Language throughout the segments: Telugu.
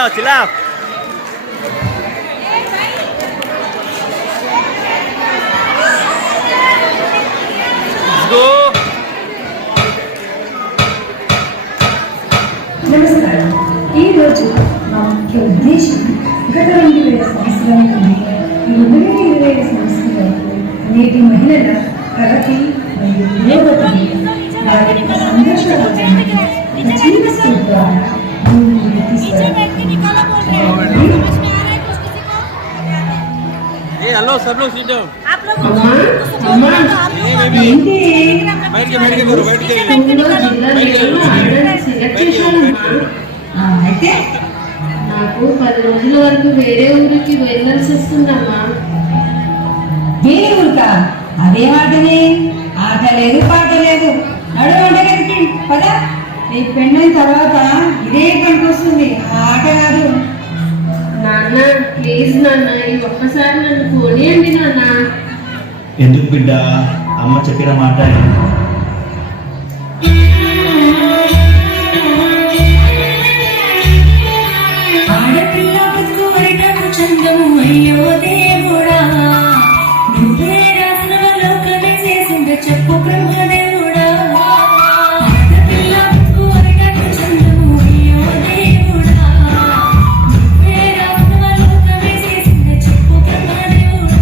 out, chill out. Let's go. నమస్కారం. ఈరోజు మా ముఖ్య ఉద్దేశం గత 2000 సంవత్సరాల నుండి 2020 సంవత్సరాలకు నేటి మహిళల ప్రగతి మరియు పురోగతిని వారి యొక్క సంఘర్షణలను ఒక చిన్న స్కూల్ ద్వారా ముందుకు తీసుకురావాలి. Hey, hello, सब लोग sit down. आप लोग అయితే నాకు 10 రోజుల వరకు వేరే ఊరికి వెళ్ళాల్సి వస్తుందమ్మా. వేరే ఊరుకా? అదే ఆటనే, ఆట లేదు పాట లేదు. నడు వంటగదికి పద. రేపు పెళ్ళైన తర్వాత ఇదే పనికొస్తుంది, ఆ ఆట కాదు. నాన్న ప్లీజ్ నాన్న, ఈ ఒక్కసారి నన్ను పోనీయండి నాన్న. ఎందుకు బిడ్డ, అమ్మ చెప్పిన మాట ఆడపిల్ల బతుకు చందము అయ్యో దేవుడా, నువ్వే రాసిన లోకమే చేసింది చెప్పు బ్రహ్మదేవుడా. ఆడపిల్ల బతుకు చందము అయ్యో దేవుడా, నువ్వే రాసిన లోకమే చేసింది చెప్పు బ్రహ్మదేవుడా.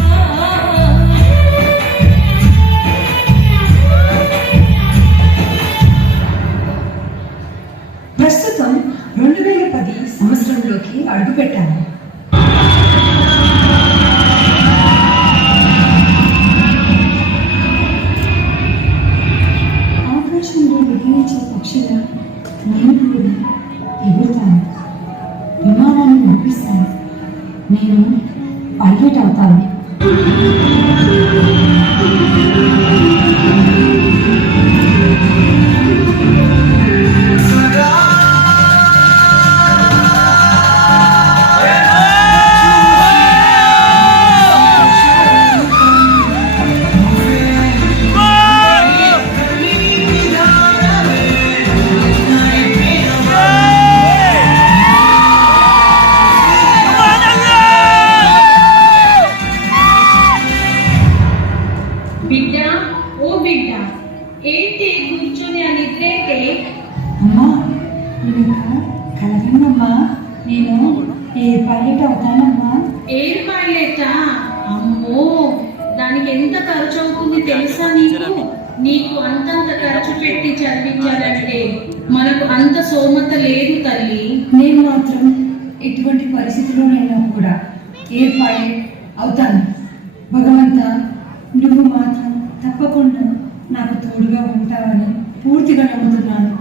ప్రస్తుతం 2010 సంవత్సరంలోకి అడుగుపెట్టాము. ఆకాశంలో విహరించే పక్షిగా నేను కూడా ఎగురుతాను, విమానాన్ని నడిపిస్తాను, నేను పైలట్ అవుతాను. బిడ్డ, ఓ బిడ్డ, ఏంటి కూర్చొని అని నిద్రేంటే? అమ్మా, నేను కలగన్నమ్మా, నేను ఏ పైలట్ అవుతానమ్మా. ఎయిర్ పైలటా? అమ్మో, దానికి ఎంత ఖర్చు అవుతుంది తెలుసా నీకు? నీకు అంతంత ఖర్చు పెట్టి చదివించాలంటే మనకు అంత సోమత లేదు తల్లి. నేను మాత్రం ఎటువంటి పరిస్థితిలోనైనా కూడా ఏ పైలట్ అవుతాను. భగవంత, నువ్వు మాత్రం తప్పకుండా నాకు తోడుగా ఉంటావని పూర్తిగా నమ్ముతున్నాను.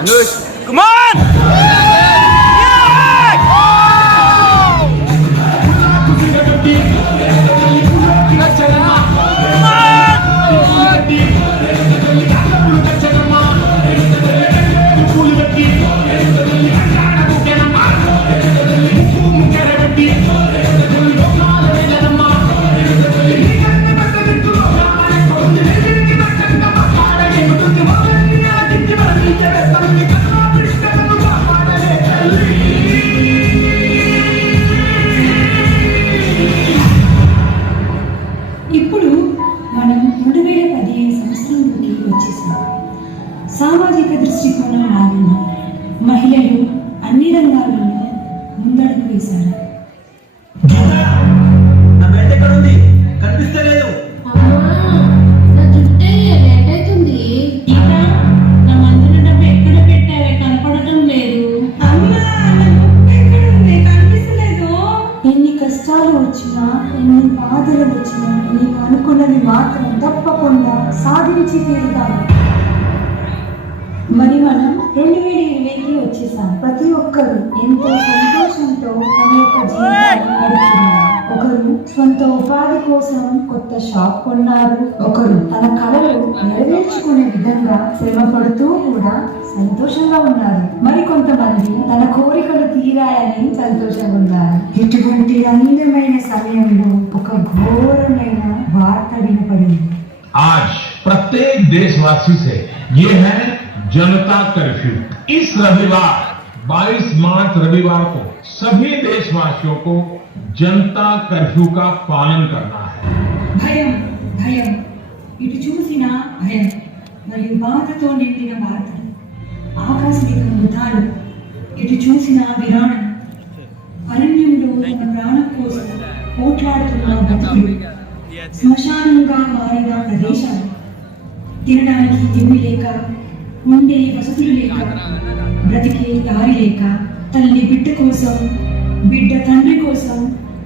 Anush, come on! ఇప్పుడు మనం 2015 సంవత్సరంలోకి వచ్చేసాం. సామాజిక దృష్టికోణం మారింది. మహిళలు అన్ని రంగాల్లోనూ ముందడుగు వేశారు. నా బెడ్ ఎక్కడ ఉంది? కనిపిస్తలేదు. అమ్మా, నా జుట్టే లేట్ అవుతుంది. ఇంకా నా మందుల డబ్బు ఎక్కడ పెట్టావే, కనపడటం లేదు. అమ్మా, నా బుక్ ఎక్కడుంది? కనిపిస్తలేదు. ఎన్ని కష్టాలు వచ్చినా, ఎన్ని బాధలు వచ్చినా, నీకు అనుకున్నది మాత్రం తప్పకుండా సాధించి తీరుతాను. మరి మనం 2020కి వచ్చేసాం. ప్రతి ఒక్కరు ఎంతో సంతోషంతో తమ యొక్క జీవితాన్ని గడుపుతున్నారు. ఒకరు స్వంత ఉపాధి కోసం కొత్త షాప్ కొన్నారు. ఒకరు తన కళలు నెరవేర్చుకునే విధంగా శ్రమ పడుతూ కూడా సంతోషంగా ఉన్నారు. మరి కొంతమంది తన కోరికలు తీరాయని సంతోషంగా ఉన్నారు. ఇటువంటి అందమైన సమయంలో ఒక ఘోరమైన వార్త వినపడింది. आज प्रत्येक देशवासी से ये है जनता कर्फ्यू। इस रविवार 22 मार्च रविवार को सभी देशवासियों को जनता कर्फ्यू का पालन करना है। భయం భయం ఇటు చూసిన భయం మరియు బాధతో నిండిన వార్తలు, ఆకాశమిక మృతాలు, ఇటు చూసిన విరాణం, అరణ్యంలో తన ప్రాణం కోసం పోట్లాడుతున్న బతుకులు, శ్మశానంగా మారిన ప్రదేశాలు, తినడానికి తిండి లేక, ఉండే వసతులు లేక, బ్రతికే దారి లేక, తల్లి బిడ్డ కోసం, బిడ్డ తండ్రి కోసం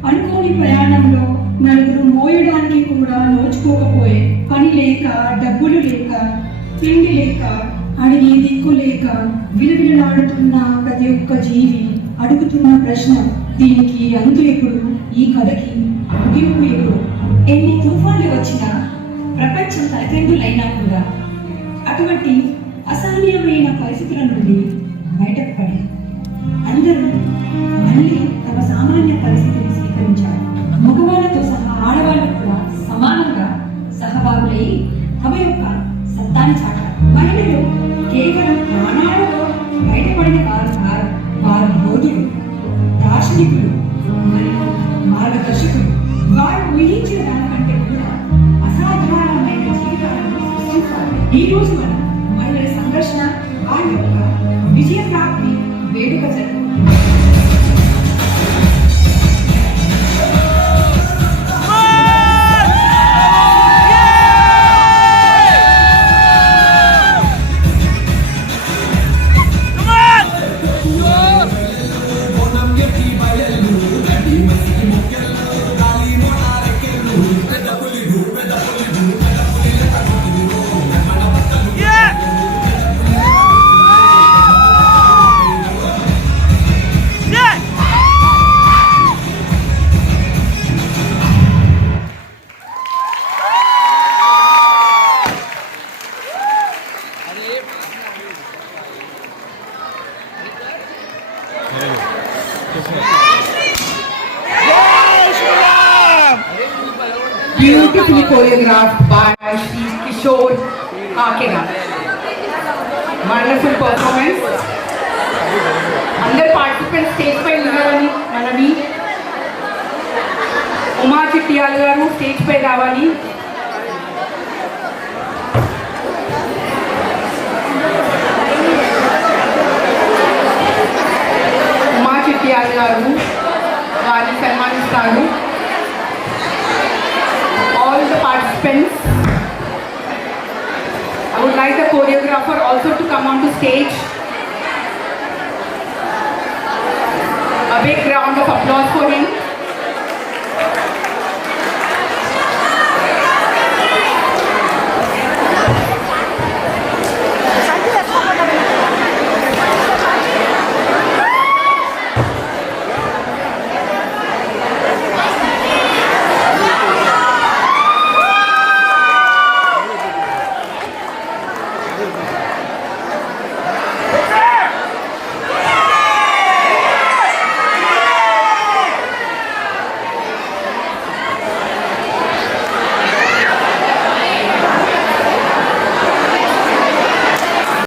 అనుకోని ప్రయాణంలో నలుగురు మోయడానికి కూడా నోచుకోకపోయే, పని లేక, డబ్బులు లేక, తిండి లేక, అడిగే దిక్కు లేక విలవిలలాడుతున్న ప్రతి ఒక్క జీవి అడుగుతున్న ప్రశ్న, దీనికి అంతు ఎప్పుడు, ఈ కథకి ముగింపు ఎప్పుడు? ఎన్ని తుఫాన్లు వచ్చినా, ప్రపంచం తలకిందులైనా కూడా అటువంటి అసహనీయమైన పరిస్థితుల నుండి బయటకు పడి అందరూ మళ్ళీ తమ సామాన్య పరిస్థితిని స్వీకరించారు. మగవాళ్ళతో సహా ఆడవాళ్ళు కూడా సమానంగా సహభాగులై తమ యొక్క సత్తాన్ని చాటారు. మహిళలు కేవలం ప్రాణాలతో బయటపడిన వారు కాదు, వారు యోధులు, దార్శనికులు మరియు మార్గదర్శకులు. వారు ఊహించిన దానికంటే కూడా అసాధారణమైన జీవితాలను సృష్టిస్తారు. ఈ రోజు మనం మహిళల సంఘర్షణ, వారి యొక్క విజయ ప్రాప్తి వేడుక జరుపుకుంటాం. Beautifully choreographed by Shri Kishore Kakera. Wonderful performance. Under participants stage pay unnavarani manami. Uma Chittiyal garu stage pay ravali. Uma Chittiyal garu వారిని సన్మానిస్తారు. All the participants, I would like the choreographer also to come onto stage. A big round of applause for